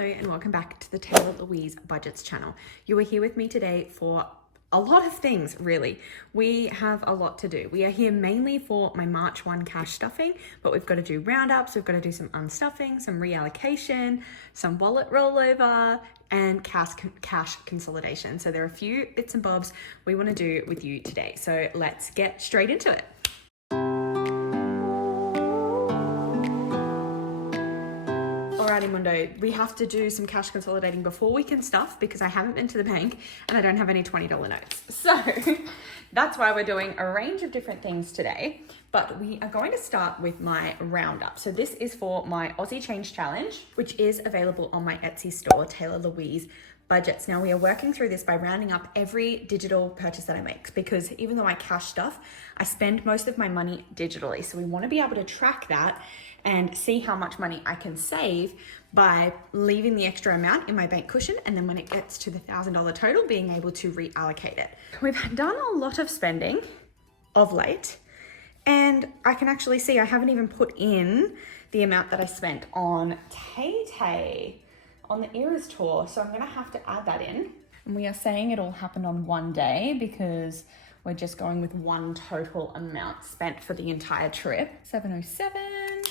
Hello and welcome back to the Taylah Louise Budgets channel. You are here with me today for a lot of things, really. We have a lot to do. We are here mainly for my March 1 cash stuffing, but we've got to do roundups, we've got to do some unstuffing, some reallocation, some wallet rollover, and cash consolidation. So there are a few bits and bobs we want to do with you today. So let's get straight into it. Alrighty, Mundo, we have to do some cash consolidating before we can stuff because I haven't been to the bank and I don't have any $20 notes. So that's why we're doing a range of different things today, but we are going to start with my roundup. So this is for my Aussie Change Challenge, which is available on my Etsy store, Taylah Louise Budgets. Now we are working through this by rounding up every digital purchase that I make because even though I cash stuff, I spend most of my money digitally. So we want to be able to track that and see how much money I can save by leaving the extra amount in my bank cushion, and then when it gets to the $1,000 total, being able to reallocate it. We've done a lot of spending of late, and I can actually see I haven't even put in the amount that I spent on Tay on the Eras tour, so I'm gonna have to add that in. And we are saying it all happened on one day because we're just going with one total amount spent for the entire trip. 707.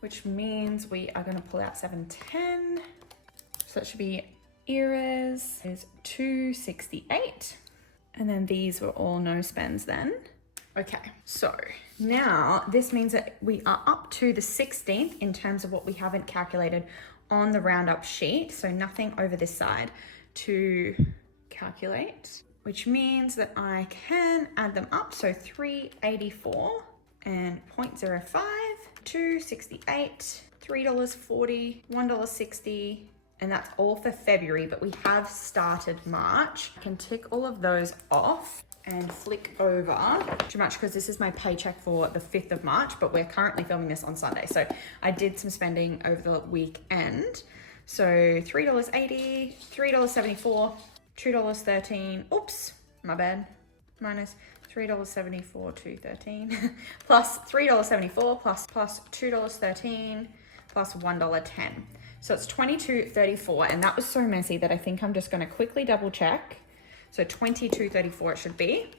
Which means we are going to pull out 710. So it should be Eras is 268. And then these were all no spends then. Okay, so now this means that we are up to the 16th in terms of what we haven't calculated on the roundup sheet. So nothing over this side to calculate, which means that I can add them up. So 384 and 0.05. $2.68, $3.40, $1.60, and that's all for February, but we have started March. I can tick all of those off and flick over too much because this is my paycheck for the 5th of March, but we're currently filming this on Sunday. So I did some spending over the weekend. So $3.80, $3.74, $2.13, oops, my bad, minus $3.74, $2.13, plus $3.74, plus $2.13, plus $1.10. So it's $22.34, and that was so messy that I think I'm just gonna quickly double check. So $22.34 it should be.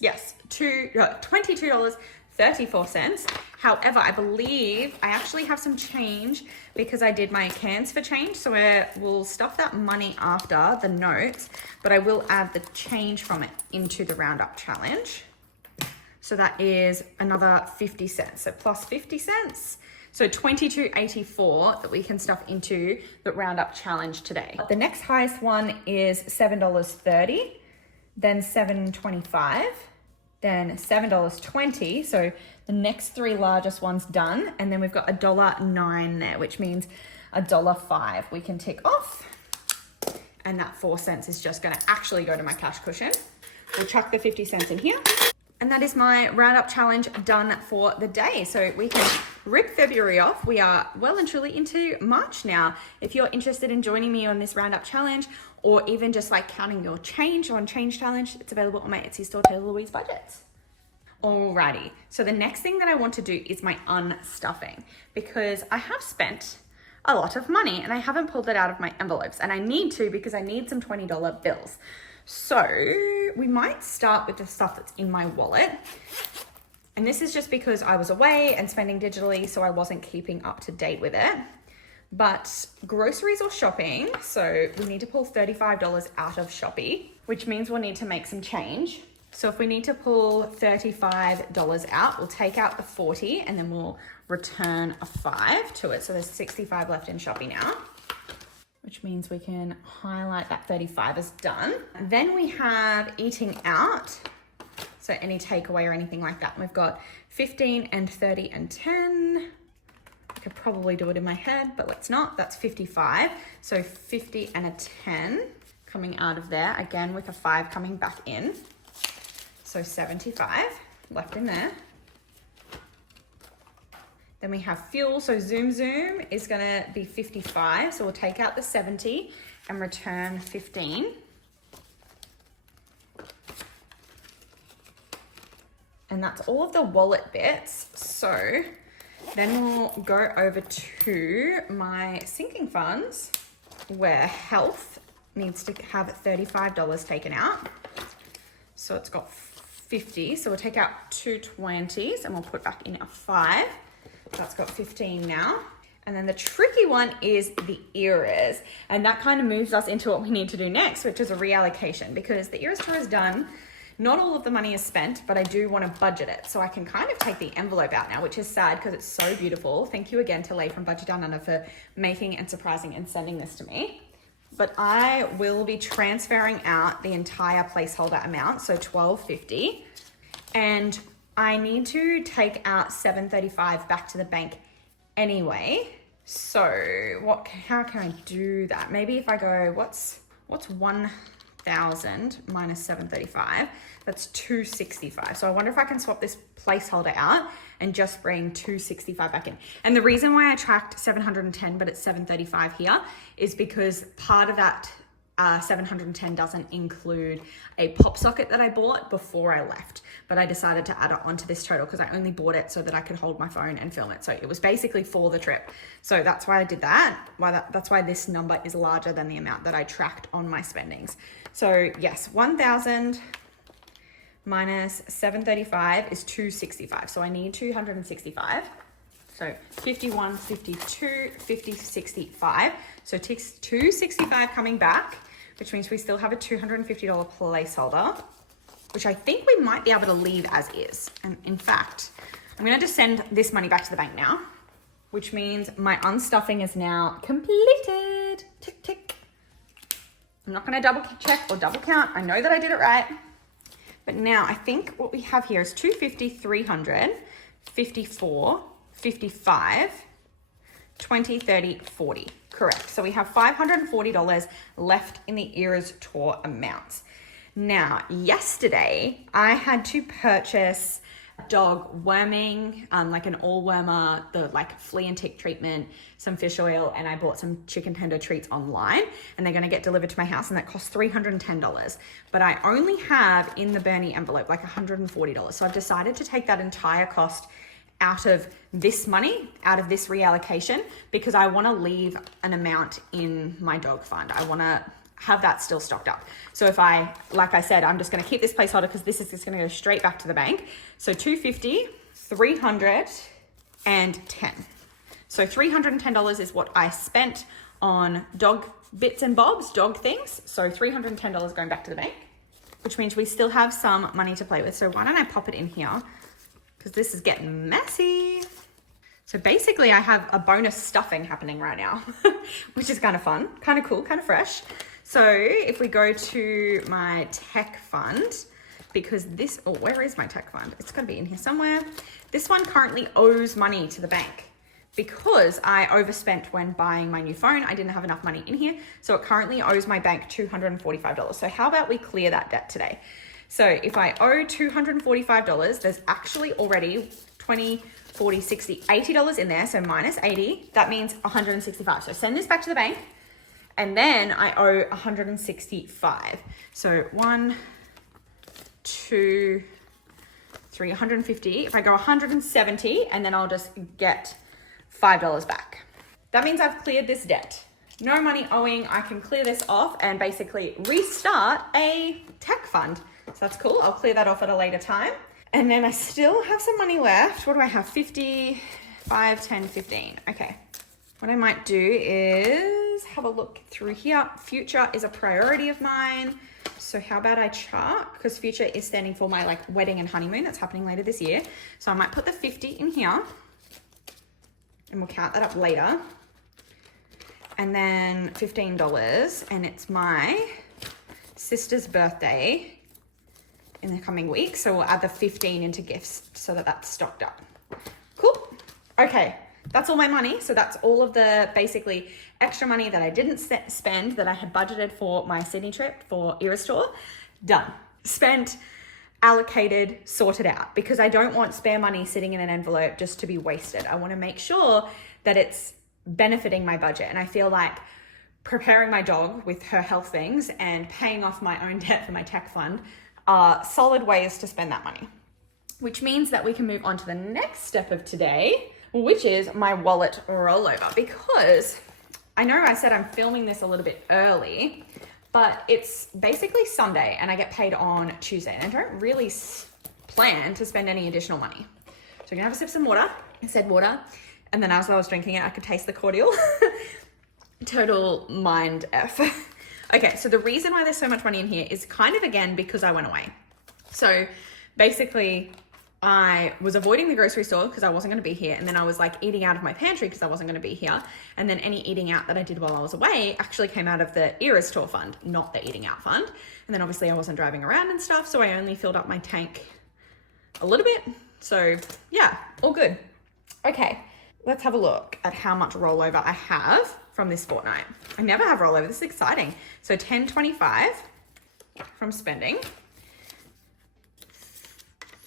Yes, $22.34. However, I believe I actually have some change because I did my cans for change. So we'll stuff that money after the notes, but I will add the change from it into the roundup challenge. So that is another 50 cents. So plus 50 cents. So $22.84 that we can stuff into the roundup challenge today. The next highest one is $7.30, then $7.25. Then $7.20. So the next three largest ones done. And then we've got $1.09 there, which means $1.05 we can tick off. And that 4 cents is just gonna actually go to my cash cushion. We'll chuck the 50 cents in here. And that is my roundup challenge done for the day. So we can rip February off. We are well and truly into March now. If you're interested in joining me on this roundup challenge, or even just like counting your change on Change Challenge, it's available on my Etsy store, Taylah Louise Budgets. Alrighty, so the next thing that I want to do is my unstuffing because I have spent a lot of money and I haven't pulled it out of my envelopes, and I need to because I need some $20 bills. So we might start with the stuff that's in my wallet. And this is just because I was away and spending digitally, so I wasn't keeping up to date with it. But groceries or shopping, so we need to pull $35 out of Shopee, which means we'll need to make some change. So if we need to pull $35 out, we'll take out the 40 and then we'll return a 5 to it. So there's 65 left in Shopee now, which means we can highlight that 35 as done. Then we have eating out. So any takeaway or anything like that. We've got 15 and 30 and 10. I could probably do it in my head, but let's not. That's 55. So 50 and a 10 coming out of there, again with a 5 coming back in. So 75 left in there. Then we have fuel. So Zoom is gonna be 55. So we'll take out the 70 and return 15. And that's all of the wallet bits. So Then we'll go over to my sinking funds where health needs to have $35 taken out. So it's got 50. So we'll take out 2 20s and we'll put back in a 5. That's got 15 now. And then the tricky one is the eras. And that kind of moves us into what we need to do next, which is a reallocation, because the eras tour is done. Not all of the money is spent, but I do want to budget it. So I can kind of take the envelope out now, which is sad because it's so beautiful. Thank you again to Leigh from Budget Down Under for making and surprising and sending this to me. But I will be transferring out the entire placeholder amount, so $12.50. And I need to take out $7.35 back to the bank anyway. So how can I do that? Maybe if I go, what's 1,000 minus 735, that's 265. So I wonder if I can swap this placeholder out and just bring 265 back in. And the reason why I tracked 710 but it's 735 here is because part of that 710 doesn't include a pop socket that I bought before I left, but I decided to add it onto this total because I only bought it so that I could hold my phone and film it. So it was basically for the trip. So that's why I did that. That's why this number is larger than the amount that I tracked on my spendings. So yes, 1,000 minus 735 is 265. So I need 265. So 51, 52, 50, 65. So 265 coming back, which means we still have a $250 placeholder, which I think we might be able to leave as is. And in fact, I'm going to just send this money back to the bank now, which means my unstuffing is now completed. Tick, tick. I'm not going to double check or double count. I know that I did it right. But now I think what we have here is 250, 300, 54, 55, 20, 30, 40. Correct. So we have $540 left in the Eras Tour amounts. Now, yesterday I had to purchase dog worming, like an all wormer, the like flea and tick treatment, some fish oil, and I bought some chicken tender treats online and they're going to get delivered to my house and that costs $310. But I only have in the Bernie envelope like $140. So I've decided to take that entire cost out of this money, out of this reallocation, because I want to leave an amount in my dog fund. I want to have that still stocked up. So if like I said, I'm just going to keep this placeholder because this is just going to go straight back to the bank. So 250, 300, and 10. So $310 is what I spent on dog bits and bobs, dog things. So $310 going back to the bank, which means we still have some money to play with. So why don't I pop it in here? Because this is getting messy. So basically I have a bonus stuffing happening right now, which is kind of fun, kind of cool, kind of fresh. So if we go to my tech fund, because where is my tech fund? It's gotta be in here somewhere. This one currently owes money to the bank because I overspent when buying my new phone. I didn't have enough money in here. So it currently owes my bank $245. So how about we clear that debt today? So if I owe $245, there's actually already 20, 40, 60, $80 in there. So minus 80, that means 165. So send this back to the bank. And then I owe 165. So 1, 2, 3, 150. If I go 170, and then I'll just get $5 back. That means I've cleared this debt. No money owing. I can clear this off and basically restart a tech fund. So that's cool. I'll clear that off at a later time. And then I still have some money left. What do I have? 50, 5, 10, 15. Okay. What I might do is have a look through here. Future is a priority of mine. So how about I chart? Because future is standing for my like wedding and honeymoon that's happening later this year. So I might put the 50 in here and we'll count that up later. And then $15, and it's my sister's birthday in the coming week. So we'll add the 15 into gifts so that that's stocked up. Cool. Okay. That's all my money. So that's all of the basically extra money that I didn't spend that I had budgeted for my Sydney trip for Eras Tour. Done. Spent, allocated, sorted out, because I don't want spare money sitting in an envelope just to be wasted. I want to make sure that it's benefiting my budget. And I feel like preparing my dog with her health things and paying off my own debt for my tech fund are solid ways to spend that money, which means that we can move on to the next step of today, which is my wallet rollover, because I know I said I'm filming this a little bit early, but it's basically Sunday and I get paid on Tuesday and I don't really plan to spend any additional money. So I'm gonna have a sip of some water. I said water, and then as I was drinking it, I could taste the cordial. Total mind F. Okay, so the reason why there's so much money in here is kind of, again, because I went away. So basically, I was avoiding the grocery store because I wasn't going to be here. And then I was like eating out of my pantry because I wasn't going to be here. And then any eating out that I did while I was away actually came out of the Eras Tour fund, not the eating out fund. And then obviously I wasn't driving around and stuff. So I only filled up my tank a little bit. So yeah, all good. Okay, let's have a look at how much rollover I have from this fortnight. I never have rollover. This is exciting. So $10.25 from spending.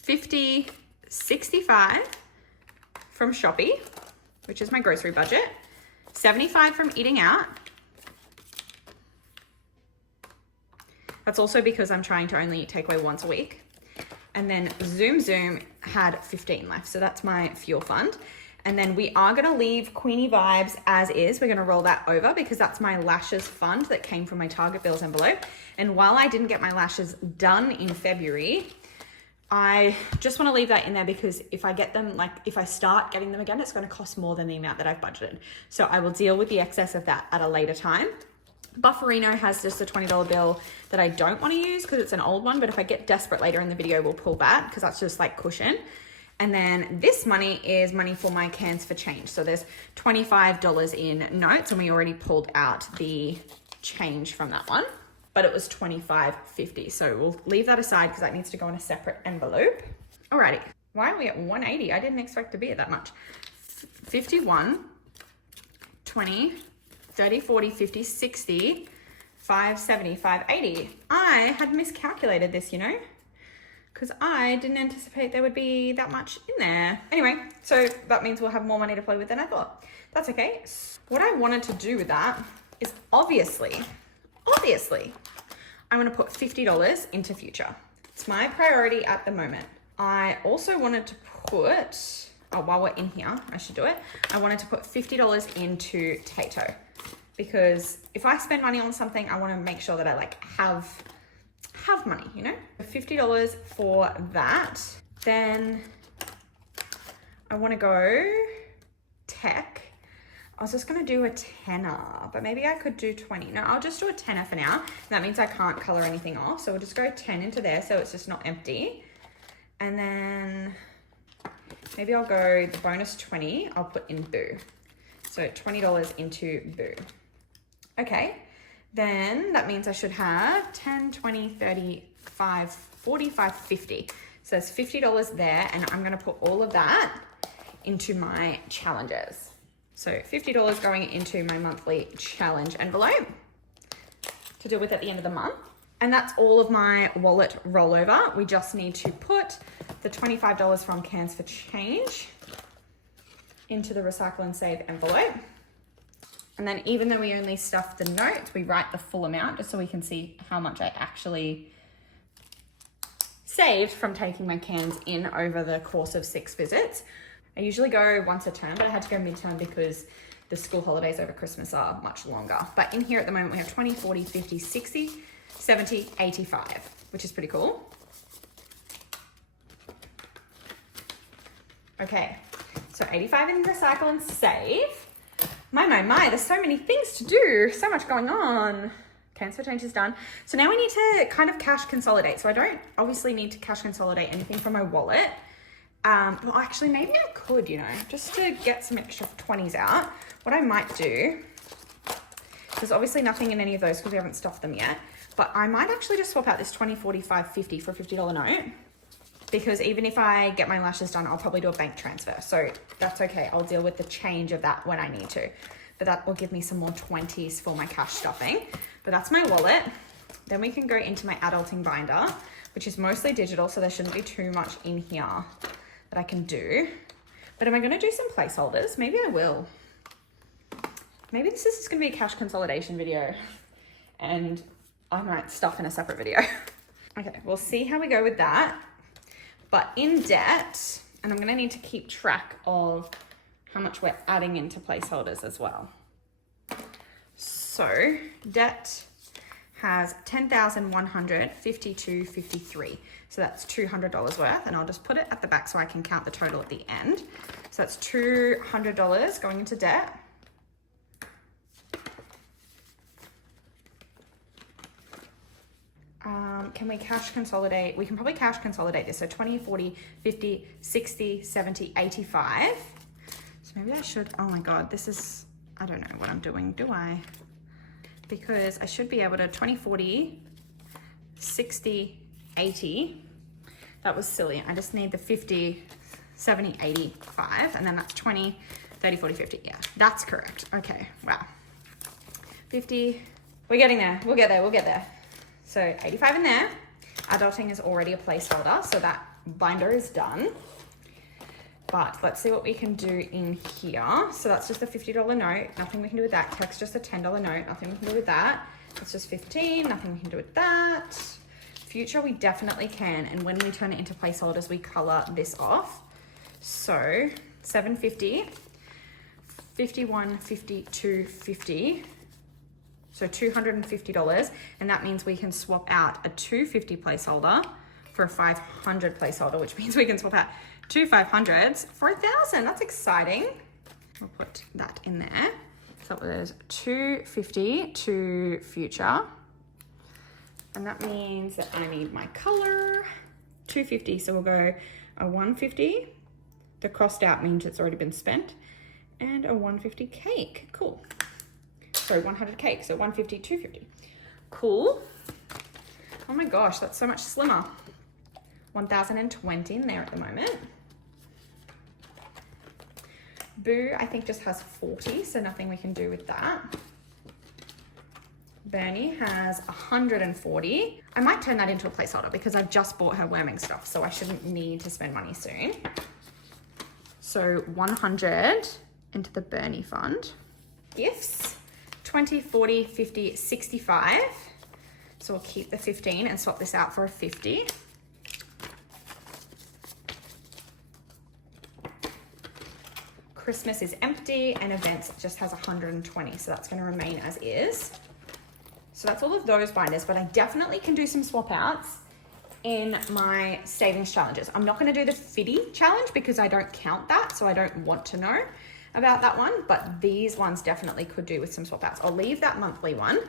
$50.65 from Shopee, which is my grocery budget. $75 from eating out. That's also because I'm trying to only eat takeaway once a week. And then Zoom had 15 left. So that's my fuel fund. And then we are going to leave Queenie Vibes as is. We're going to roll that over because that's my lashes fund that came from my Target Bills envelope. And while I didn't get my lashes done in February, I just want to leave that in there because if I get them, like if I start getting them again, it's going to cost more than the amount that I've budgeted. So I will deal with the excess of that at a later time. Bufferino has just a $20 bill that I don't want to use because it's an old one, but if I get desperate later in the video, we'll pull that because that's just like cushion. And then this money is money for my cans for change. So there's $25 in notes and we already pulled out the change from that one, but it was $25.50. So we'll leave that aside because that needs to go in a separate envelope. Alrighty, why are we at 180? I didn't expect to be at that much. 51, 20, 30, 40, 50, 60, 570, 580. I had miscalculated this, you know, because I didn't anticipate there would be that much in there. Anyway, so that means we'll have more money to play with than I thought. That's okay. What I wanted to do with that is obviously, I want to put $50 into future. It's my priority at the moment. I also wanted to put, while we're in here, I should do it. I wanted to put $50 into Tato because if I spend money on something, I want to make sure that I like have money, you know? $50 for that. Then I want to go tech. I was just going to do a tenner, but maybe I could do 20. No, I'll just do a tenner for now. That means I can't color anything off. So we'll just go 10 into there so it's just not empty. And then maybe I'll go the bonus 20. I'll put in Boo. So $20 into Boo. Okay. Then that means I should have 10, 20, 30, 5, 45, 50. So there's $50 there, and I'm going to put all of that into my challenges. So $50 going into my monthly challenge envelope to deal with at the end of the month. And that's all of my wallet rollover. We just need to put the $25 from Cans for Change into the Recycle and Save envelope. And then even though we only stuff the notes, we write the full amount just so we can see how much I actually saved from taking my cans in over the course of 6 visits. I usually go once a term, but I had to go midterm because the school holidays over Christmas are much longer. But in here at the moment, we have 20, 40, 50, 60, 70, 85, which is pretty cool. Okay, so 85 in Recycle and Save. My, there's so many things to do, so much going on. Cans for Change is done. So now we need to kind of cash consolidate. So I don't obviously need to cash consolidate anything from my wallet. Well, actually, maybe I could, you know, just to get some extra 20s out. What I might do, there's obviously nothing in any of those because we haven't stuffed them yet, but I might actually just swap out this 20, 45, 50 for a $50 note. Because even if I get my lashes done, I'll probably do a bank transfer. So that's okay. I'll deal with the change of that when I need to. But that will give me some more 20s for my cash stuffing. But that's my wallet. Then we can go into my adulting binder, which is mostly digital. So there shouldn't be too much in here that I can do. But am I going to do some placeholders? Maybe I will. Maybe this is just going to be a cash consolidation video. And I might stuff in a separate video. Okay, we'll see how we go with that. But in debt, and I'm going to need to keep track of how much we're adding into placeholders as well. So debt has $10,152.53. So that's $200 worth, and I'll just put it at the back so I can count the total at the end. So that's $200 going into debt. Can we cash consolidate? We can probably cash consolidate this. So 20, 40, 50, 60, 70, 85. So maybe I should, oh my God, this is, I don't know what I'm doing, do I? Because I should be able to 20, 40, 60, 80. That was silly. I just need the 50, 70, 85, and then that's 20, 30, 40, 50. Yeah, that's correct. Okay, wow. 50, we're getting there. We'll get there, we'll get there. So 85 in there. Adulting is already a placeholder, so that binder is done. But let's see what we can do in here. So that's just a $50 note. Nothing we can do with that. Text just a $10 note. Nothing we can do with that. It's just 15. Nothing we can do with that. Future, we definitely can. And when we turn it into placeholders, we color this off. So 750, 51, 52, 50. So $250, and that means we can swap out a $250 placeholder for a $500 placeholder, which means we can swap out two $500s for $1,000. That's exciting. We'll put that in there. So there's $250 to future, and that means that I need my color. $250, so we'll go a $150. The crossed out means it's already been spent, and a $150 cake. Cool. Sorry, 100 cake, so 150, 250. Cool. Oh my gosh, that's so much slimmer. 1,020 in there at the moment. Boo, I think just has 40, so nothing we can do with that. Bernie has 140. I might turn that into a placeholder because I've just bought her worming stuff, so I shouldn't need to spend money soon. So 100 into the Bernie fund. Gifts. 20, 40, 50, 65. So we'll keep the 15 and swap this out for a 50. Christmas is empty and events just has 120. So that's going to remain as is. So that's all of those binders, but I definitely can do some swap outs in my savings challenges. I'm not going to do the fitty challenge because I don't count that. So I don't want to know about that one, but these ones definitely could do with some swap outs. I'll leave that monthly one.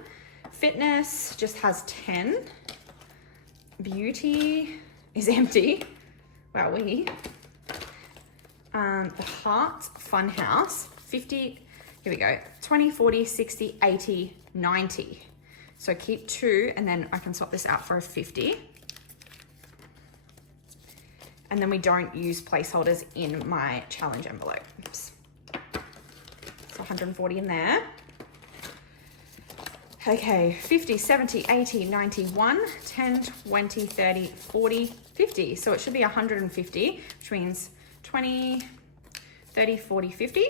Fitness just has 10. Beauty is empty. Wow, the Heart Fun House, 50, here we go, 20, 40, 60, 80, 90. So keep 2 and then I can swap this out for a 50. And then we don't use placeholders in my challenge envelopes. So 140 in there. Okay, 50, 70, 80, 91, 10, 20, 30, 40, 50. So it should be 150, which means 20, 30, 40, 50.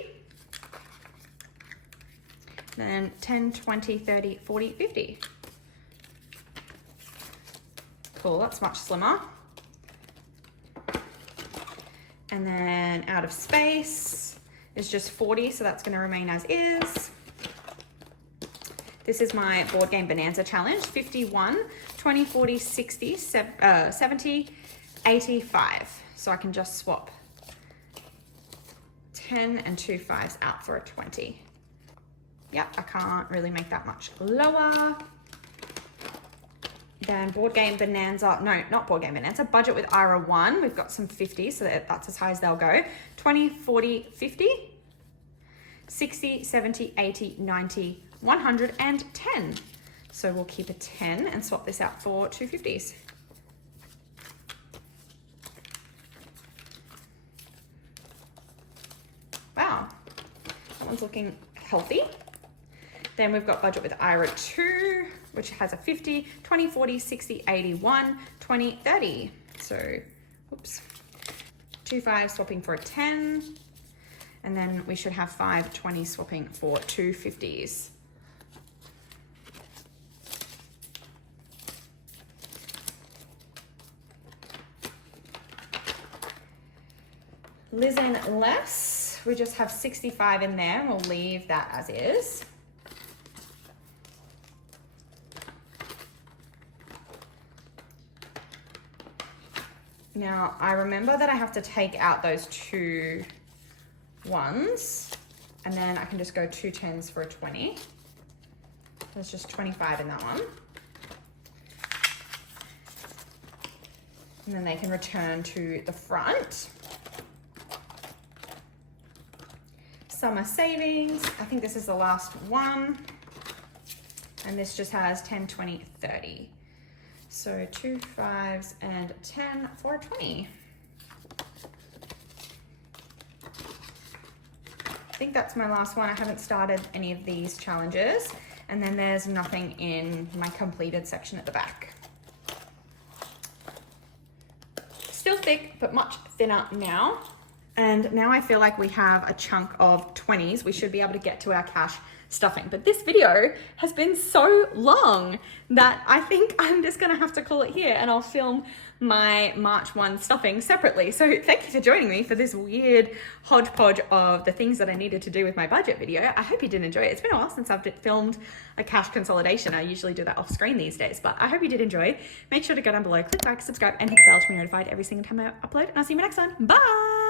Then 10, 20, 30, 40, 50. Cool, that's much slimmer. And then out of space is just 40, so that's going to remain as is. This is my board game bonanza challenge, 51, 20, 40, 60, 70, 85. So I can just swap 10 and 2 5s out for a 20. Yep, I can't really make that much lower. Then board game bonanza, no, not board game bonanza, budget with Ira 1. We've got some 50, so that's as high as they'll go. 20, 40, 50, 60, 70, 80, 90, 110. So we'll keep a 10 and swap this out for 2 50s. Wow, that one's looking healthy. Then we've got budget with Ira 2, which has a 50, 20, 40, 60, 81, 20, 30. So, oops, 2 5 swapping for a 10. And then we should have 5 20 swapping for 2 50s. Liz and Les, we just have 65 in there and we'll leave that as is. Now, I remember that I have to take out those 2 ones, and then I can just go 2 10s for a 20. There's just 25 in that one. And then they can return to the front. Summer savings, I think this is the last one. And this just has 10, 20, 30. So 2 5s and 10 for 20. I think that's my last one. I haven't started any of these challenges. And then there's nothing in my completed section at the back. Still thick, but much thinner now. And now I feel like we have a chunk of 20s. We should be able to get to our cash stuffing. But this video has been so long that I think I'm just gonna have to call it here, and I'll film my March 1 stuffing separately. So thank you for joining me for this weird hodgepodge of the things that I needed to do with my budget video. I hope you did enjoy it. It's been a while since I've filmed a cash consolidation. I usually do that off screen these days, but I hope you did enjoy. Make sure to go down below, click like, subscribe, and hit the bell to be notified every single time I upload, and I'll see you in my next one. Bye!